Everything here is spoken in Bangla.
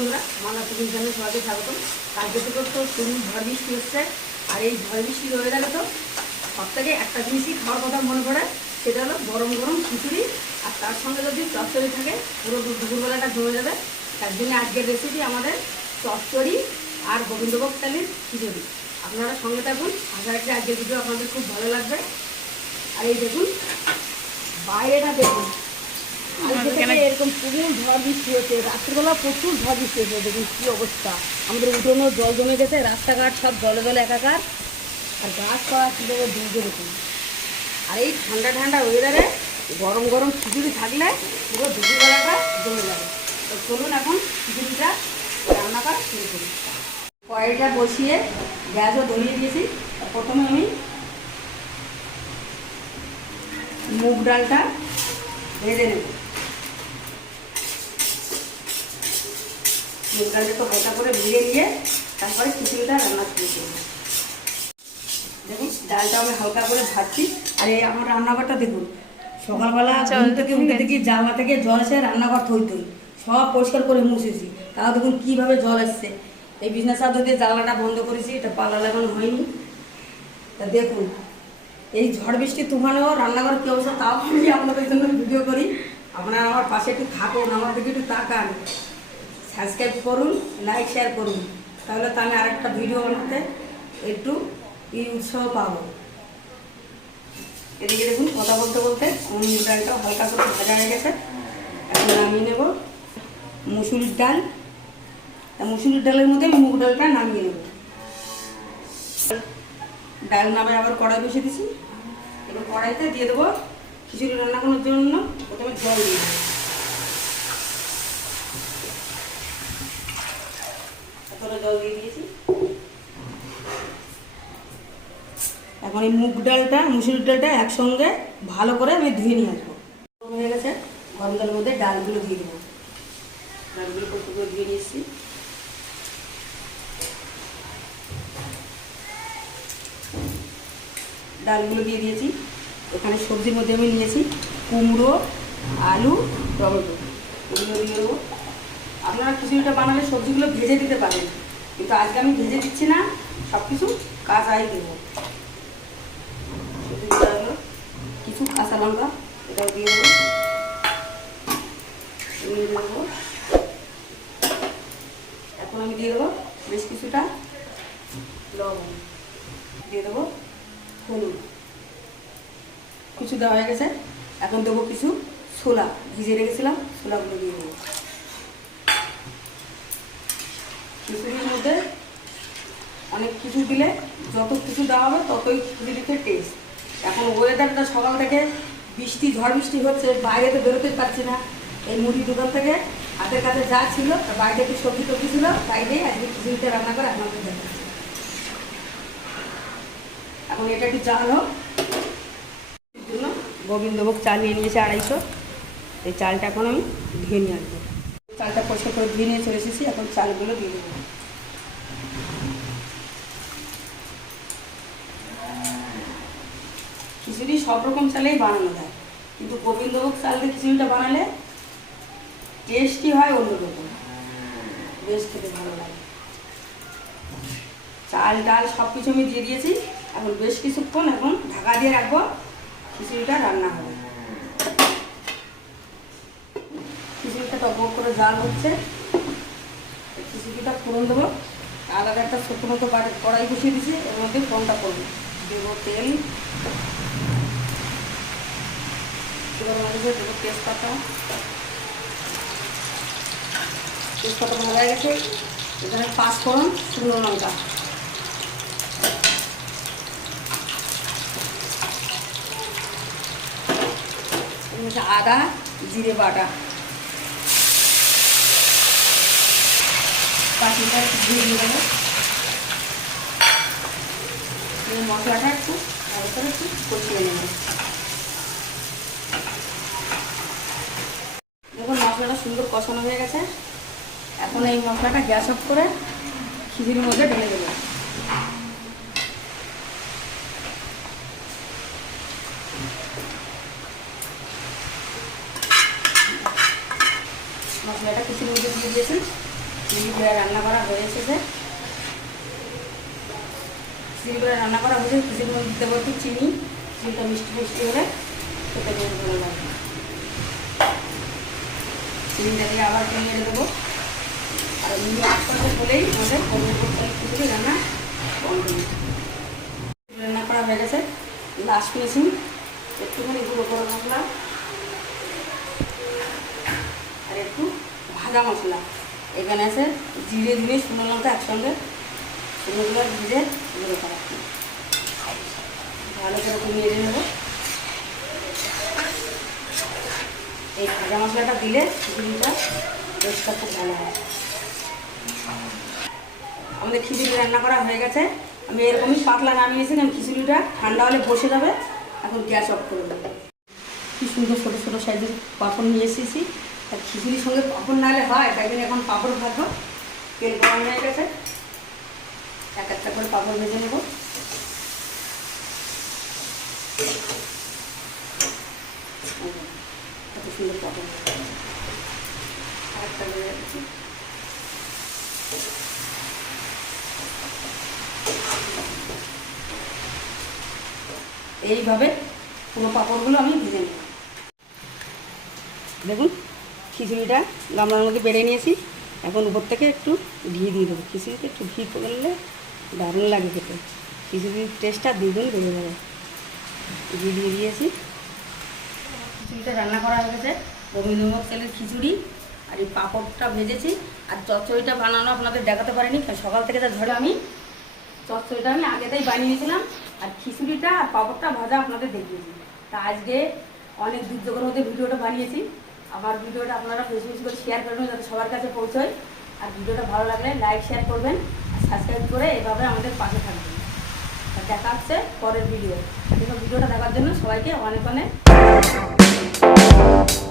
আমরা তুমি জানে সবাইকে স্বাগতম। কালকে তো তুমি ঝড় বৃষ্টি হচ্ছে। আর এই ঝড় বৃষ্টি হয়ে গেলে তো সব থেকে একটা জিনিসই খাওয়ার কথা মনে পড়ে, সেটা হলো গরম গরম খিচুড়ি। আর তার সঙ্গে যদি চচ্চড়ি থাকে, পুরো দুপুরবেলাটা জমে যাবে। তার জন্য আজকের রেসিপি আমাদের চচ্চড়ি আর গোবিন্দভোগ চালের খিচুড়ি। আপনারা সঙ্গে থাকুন। আশা রাখছি আজকের ভিডিও আপনাদের খুব ভালো লাগবে। আর এই দেখুন, বাইরেটা দেখুন। এরকম প্রচুর ঝড় বৃষ্টি হচ্ছে। রাত্রিবেলা প্রচুর ঝড় বৃষ্টি হচ্ছে। দেখুন কী অবস্থা। আমাদের উঠোনো জল জমে গেছে রাস্তাঘাট সব জলে জলে একাকার। আর গাছপালা কীভাবে ডুববে দেখুন। আর এই ঠান্ডা ঠান্ডা ওয়েদারে গরম গরম খিচুড়ি থাকলে পুরো দুপুরবেলাটা জমে যাবে। তো চলুন এখন খিচুড়িটা রান্না করা শুরু করি। কড়াইটা বসিয়ে গ্যাসও ধরিয়ে দিয়েছি। প্রথমে আমি মুগ ডালটা ভেজে নেব। মুগ ডালটা হালকা করে ভেজে নিয়ে তারপরে খিচুড়িটা রান্না শুরু করব। দেখুন ডালটা আমি হালকা করে ভাজছি। আর এই আমার রান্নাঘরটা দেখুন সকালবেলা ঘুম থেকে উঠে দেখি। জানলা থেকে জল এসে রান্নাঘর থই থই সব পরিষ্কার করে মুছেছি। তাও দেখুন কীভাবে জল এসছে। এই বিজনেস চাদর দিয়ে জানলাটা বন্ধ করেছি এটা পাল্লা লাগানো হয়নি। তা দেখুন এই ঝড় বৃষ্টি তুফানেও রান্নাঘর কি অবস্থা তাও আমি আপনাদের জন্য ভিডিও করি। আপনারা আমার পাশে একটু থাকুন আমার দিকে একটু তাকান। সাবস্ক্রাইব করুন, লাইক শেয়ার করুন। তাহলে তো আমি আরেকটা ভিডিও বানাতে একটু এই উৎসাহ পাবো। এদিকে দেখুন, কথা বলতে বলতে মুগ ডালটাও হালকা করে ভাজা হয়ে গেছে। এখন নামিয়ে নেব মুসুরির ডাল। তা মুসুরির ডালের মধ্যে আমি মুগ ডালটা নামিয়ে নেব। ডাল নামে আবার কড়াই বসে দিছি এবার কড়াইতে দিয়ে দেবো খিচুড়ি রান্না করার জন্য প্রথমে জল দিয়ে জল দিয়ে দিয়েছি। এখন এই মুগ ডালটা মুসুরির ডালটা একসঙ্গে ভালো করে আমি ধুয়ে নিয়ে আসব। হয়ে গেছে গরম জলের মধ্যে ডালগুলো দিয়ে দেবো। ডালগুলো কত করে ধুয়ে নিয়েছি? ডালগুলো দিয়ে দিয়েছি। এখানে সবজির মধ্যে আমি নিয়েছি কুমড়ো আলু টমেটো। এগুলো দিয়ে দেবো। আপনারা খিচুড়িটা বানালে সবজিগুলো ভেজে দিতে পারেন। কিন্তু আজকে আমি ভেজে দিচ্ছি না সব কিছু কাঁচাই দেবো। কিছু কাঁচা লঙ্কা, এটাও দিয়ে দেবো। দেবো এখন আমি দিয়ে দেবো বেশ কিছুটা লবণ। দিয়ে দেবো হলুদ। কিছু দেওয়া হয়ে গেছে। এখন দেবো কিছু ছোলা। ভিজে রেখেছিলাম, ছোলাগুলো দিয়ে দেবো। মধ্যে অনেক কিছু দিলে, যত কিছু দেওয়া হবে ততই খিচুড়িতে টেস্ট এখন ওয়েদারটা সকাল থেকে বৃষ্টি, ঝড় বৃষ্টি হচ্ছে, বাইরে তো বেরোতে পারছি না। এই মুড়ি দোকান থেকে হাতের কাছে যা ছিল বাইরে একটু সবজি টবজি ছিল দিয়ে আজকে খিচুড়িটা রান্না করে আপনাদের দেখাচ্ছি। এখন এটা একটু চাল হোক জন্য গোবিন্দভোগ চাল নিয়ে নিয়েছে আড়াইশো। এই চালটা এখন আমি ধুয়ে নিয়ে আসব। চালটা পরিষ্কার করে ধুয়ে নিয়ে চলে এসেছি, এখন চালগুলো দিয়ে দেবো। খিচুড়ি সব রকম চালেই বানানো যায়। কিন্তু গোবিন্দভোগ চাল দিয়ে খিচুড়িটা বানালে টেস্টই হয় অন্যরকম। বেশ খেতে ভালো লাগে। চাল, ডাল সব কিছু আমি দিয়ে দিয়েছি। এখন বেশ কিছুক্ষণ এখন ঢাকা দিয়ে রাখব। খিচুড়িটা রান্না হবে। খিচুড়িটা টক করে জাল হচ্ছে। খিচুড়িটা ফোড়ন দেবো। আলাদা একটা মতো বাড়ি- কড়াই বসিয়ে দিয়েছি। এর মধ্যে ফোনটা করব। দেবো তেল। এবার আমাদের দেবো তেজপাতা তেজপাতা হয়ে গেছে। এখানে পাঁচ ফোড়ন শুকনো লঙ্কা। আদা, জিরে বাটা। পাঁচ মিটার দিয়ে দেবো মশলাটা একটু ভালো করে একটু কষিয়ে নেব দেখুন মশলাটা সুন্দর কষানো হয়ে গেছে। এখন এই মশলাটা গ্যাস অফ করে খিচুড়ির মধ্যে ঢেলে দেবো। মশলাটা খিচুড়ির মধ্যে দিয়ে দিয়েছি। করে রান্না করা হয়ে এসেছে। করে রান্না করা হয়েছে চিনির মধ্যে দিতে বলছি চিনি। চিনিটা মিষ্টি মিষ্টি হলে খেতে ভালো লাগবে দিয়ে আবার নেড়ে দেবো। আর এমনি একসাথে বলেই আমাদের পনেরো খিচুড়ি রান্না কমপ্লিট রান্না করা হয়ে গেছে। লাস্ট ফিনিশিং একটুখানি গুঁড়ো গরম মশলা আর একটু ভাজা মশলা। এখানে আছে জিরে ধুয়ে শুকনো লঙ্কা একসঙ্গে। শুকনোগুলো ভিজে গুঁড়ো করা। ভালো করে নেড়ে নেব। এই ভাজা মশলাটা দিলে খিচুড়িটা টেস্টটা খুব ভালো হয়। আমাদের খিচুড়ি রান্না করা হয়ে গেছে। আমি এরকমই পাতলা নামিয়েছি খিচুড়িটা ঠান্ডা হলে বসে যাবে। এখন গ্যাস অফ করে দেবো। কি সুন্দর ছোটো ছোটো সাইজের পাঁপড় নিয়ে এসেছি। আর খিচুড়ির সঙ্গে পাঁপড় না হলে হয়, তাই জন্য এখন পাঁপড় ভাজবো। তেল গরম হয়ে গেছে। এক একটা করে পাঁপড় ভেজে নেব কত সুন্দর রাখছি। এইভাবে পুরো পাঁপড়গুলো আমি ভেজে নেব দেখুন, খিচুড়িটা গামলার মধ্যে বেড়ে নিয়েছি। এখন উপর থেকে একটু ঘি দিয়ে দেবো। খিচুড়িতে একটু ঘি করলে দারুণ লাগে খেতে। খিচুড়ির টেস্টটা দ্বিগুণ বেড়ে যাবে। ঘি দিয়ে দিয়েছি। খিচুড়িটা রান্না করা হয়ে গেছে। রবীন্দ্রনাথ তেলের খিচুড়ি আর এই পাঁপড়টা ভেজেছি। আর চচ্চড়িটা বানানো আপনাদের দেখাতে পারিনি সকাল থেকে যা ধরে আমি চচ্চড়িটা আমি আগেতেই বানিয়ে নিয়েছিলাম আর খিচুড়িটা আর পাঁপড়টা ভাজা আপনাদের দেখিয়েছি। তা আজকে অনেক দুর্যোগের মধ্যে ভিডিওটা বানিয়েছি। আমার ভিডিওটা আপনারা বেশি করে শেয়ার করবেন যাতে সবার কাছে পৌঁছয়। আর ভিডিওটা ভালো লাগলে লাইক শেয়ার করবেন আর সাবস্ক্রাইব করে এভাবে আমাদের পাশে থাকবেন। দেখা হচ্ছে পরের ভিডিও ভিডিওটা দেখার জন্য সবাইকে অনেক অনেক Música